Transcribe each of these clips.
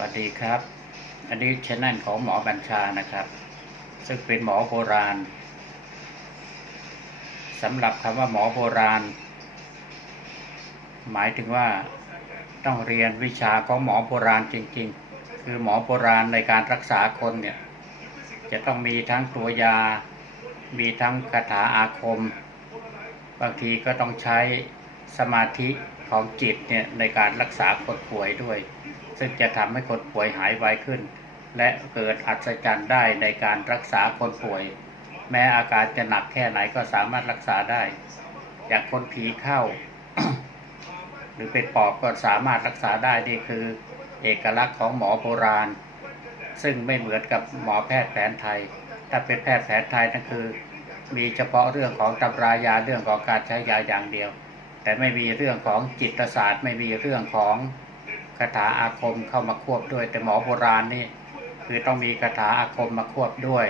วัสดีครับ อันนี้ชแนลของหมอบัญชานะครับ ซึ่งเป็นหมอโบราณสำหรับคำว่าหมอโบราณ หมายถึงว่าต้องเรียนวิชาของหมอโบราณจริง ๆ คือหมอโบราณในการรักษาคนเนี่ย จะต้องมีทั้งตัวยา มีทั้งคาถาอาคม บางทีก็ต้องใช้สมาธิของจิตเนี่ยในการรักษาคนป่วยด้วย ซึ่งจะทำให้คนป่วยหายไวขึ้น และเกิดอัศจรรย์ได้ในการรักษาคนป่วย แม้อาการจะหนักแค่ไหนก็สามารถรักษาได้ อย่างคนผีเข้า หรือเป็นปอบก็สามารถรักษาได้นี่คือ เอกลักษณ์ของหมอโบราณ ซึ่งไม่เหมือนกับหมอแพทย์แผนไทย ถ้าเป็นแพทย์แผนไทยนั่นคือ มีเฉพาะเรื่องของตำรายาเรื่องของการใช้ยาอย่างเดียว แต่ไม่มีเรื่องของจิตศาสตร์ ไม่มีเรื่องของ คาถาอาคมเข้ามาควบด้วย แต่หมอโบราณนี่คือต้องมีคาถาอาคมมาควบด้วย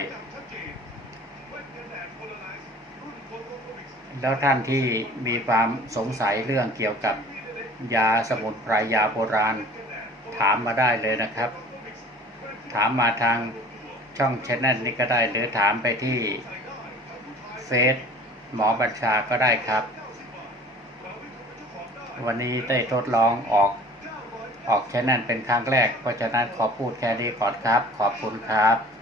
แล้วท่านที่มีความสงสัยเรื่องเกี่ยวกับยาสมุนไพรยาโบราณ ถามมาได้เลยนะครับ ถามมาทางช่องชแนลนี้ก็ได้ หรือถามไปที่เฟซหมอบัญชาก็ได้ครับ วันนี้ได้ทดลองออก ออกแค่นั้นเป็นครั้งแรก เพราะฉะนั้นขอพูดแค่นี้ก่อนครับ ขอบคุณครับ